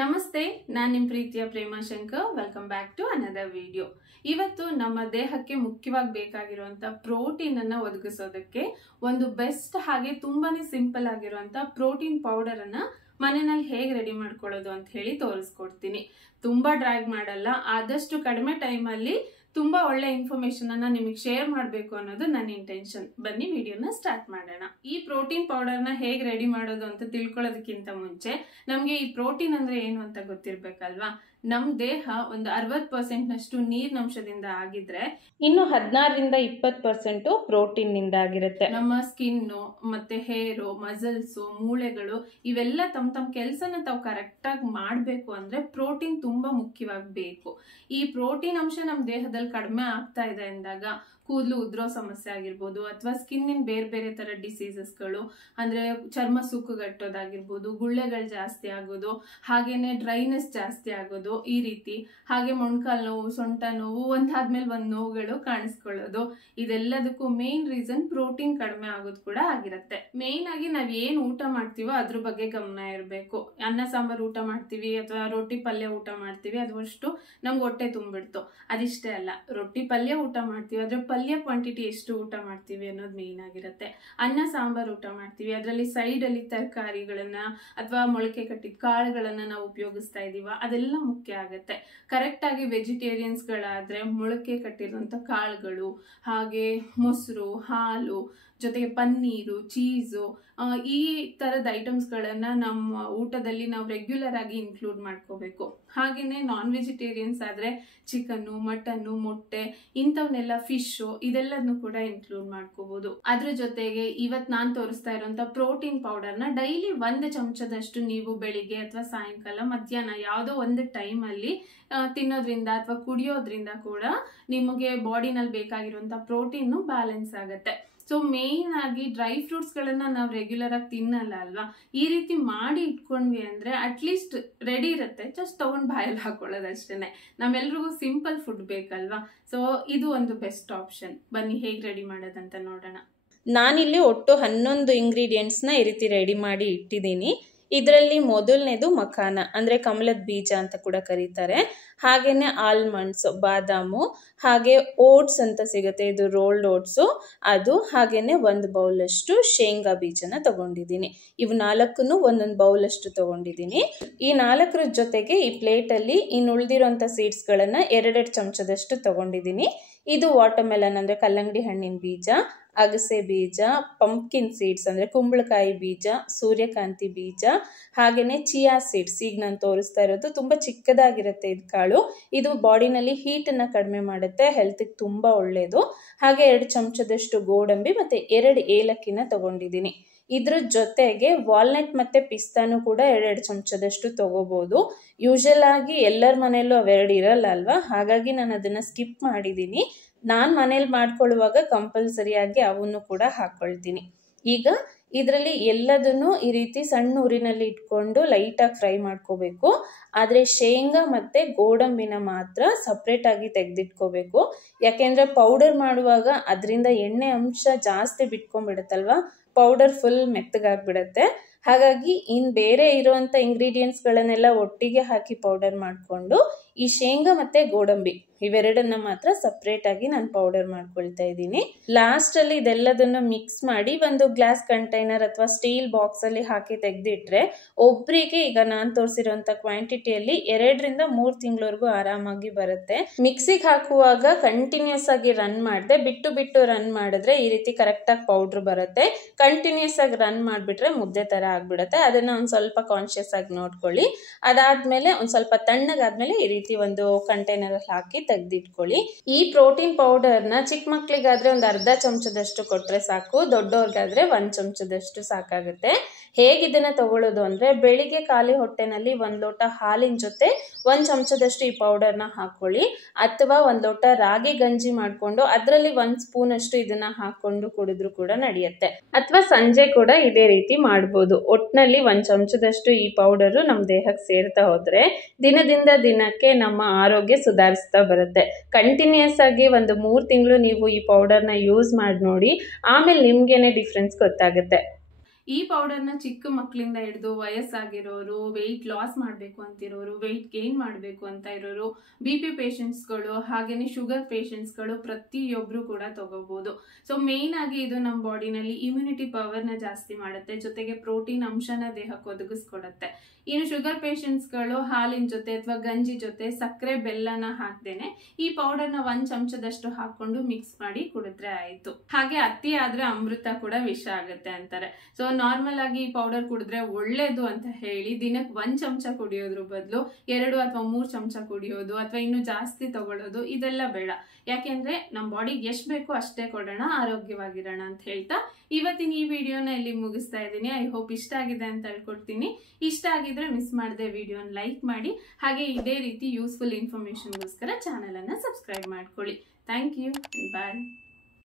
ನಮಸ್ತೆ, ನಾನು ನಿಮ್ಮ ಪ್ರೀತಿಯ Prema Shankar. Welcome back to another video. ಇವತ್ತು ನಮ್ಮ ದೇಹಕ್ಕೆ ಮುಖ್ಯವಾಗಿ ಬೇಕಾಗಿರುವಂತ ಪ್ರೋಟೀನ್ ಅನ್ನ ಒದಗಿಸೋದಕ್ಕೆ ಒಂದು ಬೆಸ್ಟ್ ಹಾಗೆ ತುಂಬಾನೇ ಸಿಂಪಲ್ ಆಗಿರುವಂತ ಪ್ರೋಟೀನ್ ಪೌಡರ್ ಅನ್ನ ಮನೆಯಲ್ಲಿ ಹೇಗೆ ರೆಡಿ ಮಾಡ್ಕೊಳ್ಳೋದು ಅಂತ ಹೇಳಿ ತೋರಿಸ್ಕೊಡ್ತೀನಿ. ತುಂಬಾ ಡ್ರ್ಯಾಗ್ ಮಾಡಲ್ಲ, ಆದಷ್ಟು ಕಡಿಮೆ ಟೈಮ್ ಅಲ್ಲಿ ತುಂಬಾ ಒಳ್ಳೆ ಇನ್ಫಾರ್ಮೇಶನ್ ಅನ್ನ ನಿಮಗೆ ಶೇರ್ ಮಾಡಬೇಕು ಅನ್ನೋದು ನನ್ನ ಇಂಟೆನ್ಷನ್. ಬನ್ನಿ ವಿಡಿಯೋನ ಸ್ಟಾರ್ಟ್ ಮಾಡೋಣ. ಈ ಪ್ರೋಟೀನ್ ಪೌಡರ್ ನ ಹೇಗೆ ರೆಡಿ ಮಾಡೋದು ಅಂತ ತಿಳ್ಕೊಳ್ಳೋದಕ್ಕಿಂತ ಮುಂಚೆ ನಮ್ಗೆ ಈ ಪ್ರೋಟೀನ್ ಅಂದ್ರೆ ಏನು ಅಂತ ಗೊತ್ತಿರ್ಬೇಕಲ್ವಾ. ನಮ್ ದೇಹ ಒಂದು 60% ನಷ್ಟು ನೀರಿನಂಶದಿಂದ ಆಗಿದ್ರೆ ಇನ್ನು 16-20% ಪ್ರೋಟೀನ್ ನಿಂದ ಆಗಿರುತ್ತೆ. ನಮ್ಮ ಸ್ಕಿನ್ನು ಮತ್ತೆ ಹೇರು, ಮಸಲ್ಸ್, ಮೂಳೆಗಳು ಇವೆಲ್ಲ ತಮ್ಮ ಕೆಲಸನ ತಾವು ಕರೆಕ್ಟ್ ಆಗಿ ಮಾಡ್ಬೇಕು ಅಂದ್ರೆ ಪ್ರೋಟೀನ್ ತುಂಬಾ ಮುಖ್ಯವಾಗಿ ಬೇಕು. ಈ ಪ್ರೋಟೀನ್ ಅಂಶ ನಮ್ಮ ದೇಹದಲ್ಲಿ ಕಡಿಮೆ ಆಗ್ತಾ ಇದೆ ಅಂದಾಗ ಕೂದಲು ಉದ್ರೋ ಸಮಸ್ಯೆ ಆಗಿರ್ಬೋದು, ಅಥವಾ ಸ್ಕಿನ್ನಿನ ಬೇರೆ ಬೇರೆ ತರ ಡಿಸೀಸಸ್ಗಳು ಅಂದ್ರೆ ಚರ್ಮ ಸುಕ್ಕುಗಟ್ಟೋದಾಗಿರ್ಬೋದು, ಗುಳ್ಳೆಗಳು ಜಾಸ್ತಿ ಆಗೋದು, ಹಾಗೇನೆ ಡ್ರೈನೆಸ್ ಜಾಸ್ತಿ ಆಗೋದು, ಈ ರೀತಿ ಹಾಗೆ ಮೊಣಕಾಲು ನೋವು, ಸೊಂಟ ನೋವು, ಒಂದಾದ್ಮೇಲೆ ಒಂದ್ ನೋವುಗಳು ಕಾಣಿಸ್ಕೊಳ್ಳೋದು, ಇದೆಲ್ಲದಕ್ಕೂ ಮೇನ್ ರೀಸನ್ ಪ್ರೋಟೀನ್ ಕಡಿಮೆ ಆಗೋದು ಕೂಡ ಆಗಿರುತ್ತೆ. ಮೇನ್ ಆಗಿ ನಾವ್ ಏನ್ ಊಟ ಮಾಡ್ತೀವೋ ಅದ್ರ ಬಗ್ಗೆ ಗಮನ ಇರಬೇಕು. ಅನ್ನ ಸಾಂಬಾರ್ ಊಟ ಮಾಡ್ತೀವಿ ಅಥವಾ ರೊಟ್ಟಿ ಪಲ್ಯ ಊಟ ಮಾಡ್ತೀವಿ, ಅದಷ್ಟು ನಮ್ಗೆ ಹೊಟ್ಟೆ ತುಂಬಿಡ್ತು. ಅದಿಷ್ಟೇ ಅಲ್ಲ, ರೊಟ್ಟಿ ಪಲ್ಯ ಊಟ ಮಾಡ್ತೀವಿ, ಅದ್ರ ಪಲ್ಯ ಕ್ವಾಂಟಿಟಿ ಎಷ್ಟು ಊಟ ಮಾಡ್ತೀವಿ ಅನ್ನೋದು ಮೇನ್ ಆಗಿರುತ್ತೆ. ಅನ್ನ ಸಾಂಬಾರ್ ಊಟ ಮಾಡ್ತೀವಿ, ಅದರಲ್ಲಿ ಸೈಡ್ ಅಲ್ಲಿ ತರಕಾರಿಗಳನ್ನ ಅಥವಾ ಮೊಳಕೆ ಕಟ್ಟಿದ ಕಾಳುಗಳನ್ನ ನಾವು ಉಪಯೋಗಿಸ್ತಾ ಇದೀವ, ಅದೆಲ್ಲ ಮುಖ್ಯ ಆಗುತ್ತೆ. ಕರೆಕ್ಟ್ ಆಗಿ ವೆಜಿಟೇರಿಯನ್ಸ್ ಗಳಾದ್ರೆ ಮೊಳಕೆ ಕಟ್ಟಿರುವಂತ ಕಾಳುಗಳು, ಹಾಗೆ ಮೊಸರು, ಹಾಲು, ಜೊತೆಗೆ ಪನ್ನೀರು, ಚೀಸು, ಈ ತರದ ಐಟಮ್ಸ್ ಗಳನ್ನ ನಮ್ಮ ಊಟದಲ್ಲಿ ನಾವು ರೆಗ್ಯುಲರ್ ಆಗಿ ಇನ್ಕ್ಲೂಡ್ ಮಾಡ್ಕೋಬೇಕು. ಹಾಗೇನೆ ನಾನ್ ವೆಜಿಟೇರಿಯನ್ಸ್ ಆದ್ರೆ ಚಿಕನ್ನು, ಮಟನ್ನು, ಮೊಟ್ಟೆ ಇಂಥವನ್ನೆಲ್ಲ, ಫಿಶು, ಇದೆಲ್ಲದನ್ನು ಕೂಡ ಇನ್ಕ್ಲೂಡ್ ಮಾಡ್ಕೋಬಹುದು. ಅದ್ರ ಜೊತೆಗೆ ಇವತ್ ನಾನ್ ತೋರಿಸ್ತಾ ಇರುವಂತ ಪ್ರೋಟೀನ್ ಪೌಡರ್ ನ ಡೈಲಿ 1 ಚಮಚದಷ್ಟು ನೀವು ಬೆಳಿಗ್ಗೆ ಅಥವಾ ಸಾಯಂಕಾಲ, ಮಧ್ಯಾಹ್ನ ಯಾವುದೋ ಒಂದು ಟೈಮ್ ಅಲ್ಲಿ ತಿನ್ನೋದ್ರಿಂದ ಅಥವಾ ಕುಡಿಯೋದ್ರಿಂದ ಕೂಡ ನಿಮಗೆ ಬಾಡಿನಲ್ಲಿ ಬೇಕಾಗಿರುವಂತ ಪ್ರೋಟೀನ್ ಬ್ಯಾಲೆನ್ಸ್ ಆಗುತ್ತೆ. ಸೊ ಮೇನ್ ಆಗಿ ಡ್ರೈ ಫ್ರೂಟ್ಸ್ ಗಳನ್ನ ನಾವು ರೆಗ್ಯುಲರ್ ಆಗಿ ತಿನ್ನಲ್ಲ ಅಲ್ವಾ, ಈ ರೀತಿ ಮಾಡಿ ಇಟ್ಕೊಂಡ್ವಿ ಅಂದ್ರೆ ಅಟ್ಲೀಸ್ಟ್ ರೆಡಿ ಇರುತ್ತೆ, ಜಸ್ಟ್ ತಗೊಂಡ್ ಬಾಯಲ್ಲಿ ಹಾಕೊಳ್ಳೋದಷ್ಟೇನೆ. ನಮ್ಮೆಲ್ರಿಗೂ ಸಿಂಪಲ್ ಫುಡ್ ಬೇಕಲ್ವಾ, ಸೊ ಇದು ಒಂದು ಬೆಸ್ಟ್ ಆಪ್ಷನ್. ಬನ್ನಿ ಹೇಗೆ ರೆಡಿ ಮಾಡೋದಂತ ನೋಡೋಣ. ನಾನಿಲ್ಲಿ ಒಟ್ಟು 11 ಇಂಗ್ರೀಡಿಯೆಂಟ್ಸ್ನ ಈ ರೀತಿ ರೆಡಿ ಮಾಡಿ ಇಟ್ಟಿದ್ದೀನಿ. ಇದರಲ್ಲಿ ಮೊದಲನೇದು ಮಖಾನ ಅಂದರೆ ಕಮಲದ ಬೀಜ ಅಂತ ಕೂಡ ಕರೀತಾರೆ. ಹಾಗೇನೆ ಆಲ್ಮಂಡ್ಸ್, ಬಾದಾಮು, ಹಾಗೆ ಓಟ್ಸ್ ಅಂತ ಸಿಗುತ್ತೆ, ಇದು ರೋಲ್ಡ್ ಓಟ್ಸು ಅದು, ಹಾಗೇನೆ 1 ಬೌಲಷ್ಟು ಶೇಂಗಾ ಬೀಜನ ತಗೊಂಡಿದ್ದೀನಿ. ಇವು 4 ಒಂದೊಂದು ಬೌಲಷ್ಟು ತಗೊಂಡಿದ್ದೀನಿ. ಈ 4ರ ಜೊತೆಗೆ ಈ ಪ್ಲೇಟಲ್ಲಿ ಇನ್ನು ಉಳಿದಿರೋಂಥ ಸೀಡ್ಸ್ಗಳನ್ನು 2 ಚಮಚದಷ್ಟು ತಗೊಂಡಿದ್ದೀನಿ. ಇದು ವಾಟರ್ಮೆಲನ್ ಅಂದರೆ ಕಲ್ಲಂಗಡಿ ಹಣ್ಣಿನ ಬೀಜ, ಅಗಸೆ ಬೀಜ, ಪಂಪ್ಕಿನ್ ಸೀಡ್ಸ್ ಅಂದರೆ ಕುಂಬಳಕಾಯಿ ಬೀಜ, ಸೂರ್ಯಕಾಂತಿ ಬೀಜ, ಹಾಗೆಯೇ ಚಿಯಾ ಸೀಡ್ಸ್. ಈಗ ನಾನು ತೋರಿಸ್ತಾ ಇರೋದು ತುಂಬ ಚಿಕ್ಕದಾಗಿರುತ್ತೆ ಇದು ಕಾಳು. ಇದು ಬಾಡಿನಲ್ಲಿ ಹೀಟನ್ನು ಕಡಿಮೆ ಮಾಡುತ್ತೆ, ಹೆಲ್ತಿಗೆ ತುಂಬ ಒಳ್ಳೆಯದು. ಹಾಗೆ 2 ಚಮಚದಷ್ಟು ಗೋಡಂಬಿ ಮತ್ತು 2 ಏಲಕ್ಕಿನ ತಗೊಂಡಿದ್ದೀನಿ. ಇದ್ರ ಜೊತೆಗೆ ವಾಲ್ನಟ್ ಮತ್ತು ಪಿಸ್ತಾನು ಕೂಡ 2 ಚಮಚದಷ್ಟು ತಗೋಬಹುದು. ಯೂಶಲ್ ಆಗಿ ಎಲ್ಲರ ಮನೆಯಲ್ಲೂ ಅವೆರಡು ಇರಲ್ಲ ಅಲ್ವಾ, ಹಾಗಾಗಿ ನಾನು ಅದನ್ನು ಸ್ಕಿಪ್ ಮಾಡಿದ್ದೀನಿ. ನಾನು ಮನೇಲಿ ಮಾಡ್ಕೊಳ್ಳುವಾಗ ಕಂಪಲ್ಸರಿಯಾಗಿ ಅವನ್ನು ಕೂಡ ಹಾಕ್ಕೊಳ್ತೀನಿ. ಈಗ ಇದರಲ್ಲಿ ಎಲ್ಲದನ್ನು ಈ ರೀತಿ ಸಣ್ಣ ಉರಿನಲ್ಲಿ ಇಟ್ಕೊಂಡು ಲೈಟಾಗಿ ಫ್ರೈ ಮಾಡ್ಕೋಬೇಕು. ಆದರೆ ಶೇಂಗಾ ಮತ್ತು ಗೋಡಂಬಿನ ಮಾತ್ರ ಸಪ್ರೇಟಾಗಿ ತೆಗೆದಿಟ್ಕೋಬೇಕು. ಯಾಕೆಂದರೆ ಪೌಡರ್ ಮಾಡುವಾಗ ಅದರಿಂದ ಎಣ್ಣೆ ಅಂಶ ಜಾಸ್ತಿ ಬಿಟ್ಕೊಂಡ್ಬಿಡುತ್ತಲ್ವ, ಪೌಡರ್ ಫುಲ್ ಮೆತ್ತಗಾಗ್ಬಿಡತ್ತೆ. ಹಾಗಾಗಿ ಇನ್ನು ಬೇರೆ ಇರುವಂಥ ಇಂಗ್ರೀಡಿಯೆಂಟ್ಸ್ಗಳನ್ನೆಲ್ಲ ಒಟ್ಟಿಗೆ ಹಾಕಿ ಪೌಡರ್ ಮಾಡಿಕೊಂಡು ಈ ಶೇಂಗಾ ಮತ್ತು ಗೋಡಂಬಿ ಇವೆರಡನ್ನ ಮಾತ್ರ ಸಪ್ರೇಟಾಗಿ ನಾನು ಪೌಡರ್ ಮಾಡ್ಕೊಳ್ತಾ ಇದ್ದೀನಿ. ಲಾಸ್ಟಲ್ಲಿ ಇದೆಲ್ಲದನ್ನು ಮಿಕ್ಸ್ ಮಾಡಿ ಒಂದು ಗ್ಲಾಸ್ ಕಂಟೈನರ್ ಅಥವಾ ಸ್ಟೀಲ್ ಬಾಕ್ಸಲ್ಲಿ ಹಾಕಿ ತೆಗೆದಿಟ್ರೆ ಒಬ್ಬರಿಗೆ ಈಗ ನಾನು ತೋರಿಸಿರೋಂಥ ಕ್ವಾಂಟಿಟಿಯಲ್ಲಿ 2-3 ತಿಂಗಳವರೆಗೂ ಆರಾಮಾಗಿ ಬರುತ್ತೆ. ಮಿಕ್ಸಿಗೆ ಹಾಕುವಾಗ ಕಂಟಿನ್ಯೂಸ್ ಆಗಿ ರನ್ ಮಾಡದೆ ಬಿಟ್ಟು ಬಿಟ್ಟು ರನ್ ಮಾಡಿದ್ರೆ ಈ ರೀತಿ ಕರೆಕ್ಟಾಗಿ ಪೌಡ್ರ್ ಬರುತ್ತೆ. ಕಂಟಿನ್ಯೂಸ್ ಆಗಿ ರನ್ ಮಾಡಿಬಿಟ್ರೆ ಮುದ್ದೆ ಥರ ಆಗಿಬಿಡುತ್ತೆ. ಅದನ್ನು ಒಂದು ಸ್ವಲ್ಪ ಕಾನ್ಷಿಯಸ್ ಆಗಿ ನೋಡ್ಕೊಳ್ಳಿ. ಅದಾದಮೇಲೆ ಒಂದು ಸ್ವಲ್ಪ ತಣ್ಣಗಾದ್ಮೇಲೆ ಈ ರೀತಿ ಒಂದು ಕಂಟೈನರಲ್ಲಿ ಹಾಕಿ ತೆಗೆದಿಟ್ಕೊಳ್ಳಿ. ಈ ಪ್ರೋಟೀನ್ ಪೌಡರ್ನ ಚಿಕ್ಕ ಮಕ್ಕಳಿಗಾದ್ರೆ ಒಂದು 1/2 ಚಮಚದಷ್ಟು ಕೊಟ್ಟರೆ ಸಾಕು, ದೊಡ್ಡವ್ರಿಗಾದ್ರೆ 1 ಚಮಚದಷ್ಟು ಸಾಕಾಗುತ್ತೆ. ಹೇಗೆ ಇದನ್ನ ತಗೊಳ್ಳೋದು ಅಂದರೆ ಬೆಳಿಗ್ಗೆ ಖಾಲಿ ಹೊಟ್ಟೆನಲ್ಲಿ 1 ಲೋಟ ಹಾಲಿನ ಜೊತೆ 1 ಚಮಚದಷ್ಟು ಈ ಪೌಡರ್ನ ಹಾಕೊಳ್ಳಿ, ಅಥವಾ 1 ಲೋಟ ರಾಗಿ ಗಂಜಿ ಮಾಡಿಕೊಂಡು ಅದರಲ್ಲಿ 1 ಸ್ಪೂನ್ ಅಷ್ಟು ಇದನ್ನ ಹಾಕೊಂಡು ಕುಡಿದ್ರು ಕೂಡ ನಡೆಯುತ್ತೆ. ಅಥವಾ ಸಂಜೆ ಕೂಡ ಇದೇ ರೀತಿ ಮಾಡ್ಬೋದು. ಒಟ್ಟಿನಲ್ಲಿ 1 ಚಮಚದಷ್ಟು ಈ ಪೌಡರು ನಮ್ಮ ದೇಹಕ್ಕೆ ಸೇರ್ತಾ ಹೋದ್ರೆ ದಿನದಿಂದ ದಿನಕ್ಕೆ ನಮ್ಮ ಆರೋಗ್ಯ ಸುಧಾರಿಸ್ತಾ ಬರುತ್ತೆ. ಕಂಟಿನ್ಯೂಸ್ ಆಗಿ ಒಂದು 3 ತಿಂಗಳು ನೀವು ಈ ಪೌಡರ್ನ ಯೂಸ್ ಮಾಡಿ ನೋಡಿ, ಆಮೇಲೆ ನಿಮ್ಗೇನೆ ಡಿಫ್ರೆನ್ಸ್ ಗೊತ್ತಾಗುತ್ತೆ. ಈ ಪೌಡರ್ನ ಚಿಕ್ಕ ಮಕ್ಕಳಿಂದ ಹಿಡಿದು ವಯಸ್ಸಾಗಿರೋರು, ವೆಯ್ಟ್ ಲಾಸ್ ಮಾಡಬೇಕು ಅಂತಿರೋರು, ವೆಯ್ಟ್ ಗೇನ್ ಮಾಡಬೇಕು ಅಂತ ಇರೋರು, BP ಪೇಷಂಟ್ಸ್ಗಳು, ಹಾಗೇನೆ ಶುಗರ್ ಪೇಷಂಟ್ಸ್ಗಳು ಪ್ರತಿಯೊಬ್ರು ಕೂಡ ತಗೋಬಹುದು. ಸೊ ಮೇನ್ ಆಗಿ ಇದು ನಮ್ಮ ಬಾಡಿನಲ್ಲಿ ಇಮ್ಯುನಿಟಿ ಪವರ್ನ ಜಾಸ್ತಿ ಮಾಡುತ್ತೆ, ಜೊತೆಗೆ ಪ್ರೋಟೀನ್ ಅಂಶನ ದೇಹಕ್ಕೆ ಒದಗಿಸ್ಕೊಡುತ್ತೆ. ಇನ್ನು ಶುಗರ್ ಪೇಷಂಟ್ಸ್ಗಳು ಹಾಲಿನ ಜೊತೆ ಅಥವಾ ಗಂಜಿ ಜೊತೆ ಸಕ್ಕರೆ ಬೆಲ್ಲನ ಹಾಕ್ದೇನೆ ಈ ಪೌಡರ್ನ 1 ಚಮಚದಷ್ಟು ಹಾಕೊಂಡು ಮಿಕ್ಸ್ ಮಾಡಿ ಕುಡಿದ್ರೆ ಆಯ್ತು. ಹಾಗೆ ಅತಿ ಆದ್ರೆ ಅಮೃತ ಕೂಡ ವಿಷ ಆಗುತ್ತೆ ಅಂತಾರೆ. ಸೊ ನಾರ್ಮಲ್ ಆಗಿ ಈ ಪೌಡರ್ ಕುಡಿದ್ರೆ ಒಳ್ಳೇದು ಅಂತ ಹೇಳಿ ದಿನಕ್ಕೆ 1 ಚಮಚ ಕುಡಿಯೋದ್ರ ಬದಲು 2 ಅಥವಾ 3 ಚಮಚ ಕುಡಿಯೋದು ಅಥವಾ ಇನ್ನು ಜಾಸ್ತಿ ತಗೊಳ್ಳೋದು ಇದೆಲ್ಲ ಬೇಡ. ಯಾಕೆಂದ್ರೆ ನಮ್ಮ ಬಾಡಿಗೆ ಎಷ್ಟು ಬೇಕೋ ಅಷ್ಟೇ ಕೊಡೋಣ, ಆರೋಗ್ಯವಾಗಿರೋಣ ಅಂತ ಹೇಳ್ತಾ ಇವತ್ತಿನ ಈ ವಿಡಿಯೋನ ಇಲ್ಲಿ ಮುಗಿಸ್ತಾ ಇದ್ದೀನಿ. ಐ ಹೋಪ್ ಇಷ್ಟ ಆಗಿದೆ ಅಂತ ಹೇಳ್ಕೊಡ್ತೀನಿ. ಇಷ್ಟ ಆಗಿದ್ರೆ ಮಿಸ್ ಮಾಡದೆ ವಿಡಿಯೋನ ಲೈಕ್ ಮಾಡಿ, ಹಾಗೆ ಇದೇ ರೀತಿ ಯೂಸ್ಫುಲ್ ಇನ್ಫಾರ್ಮೇಶನ್ಗೋಸ್ಕರ ಚಾನಲ್ ಅನ್ನ ಸಬ್ಸ್ಕ್ರೈಬ್ ಮಾಡ್ಕೊಳ್ಳಿ. Thank you, bye.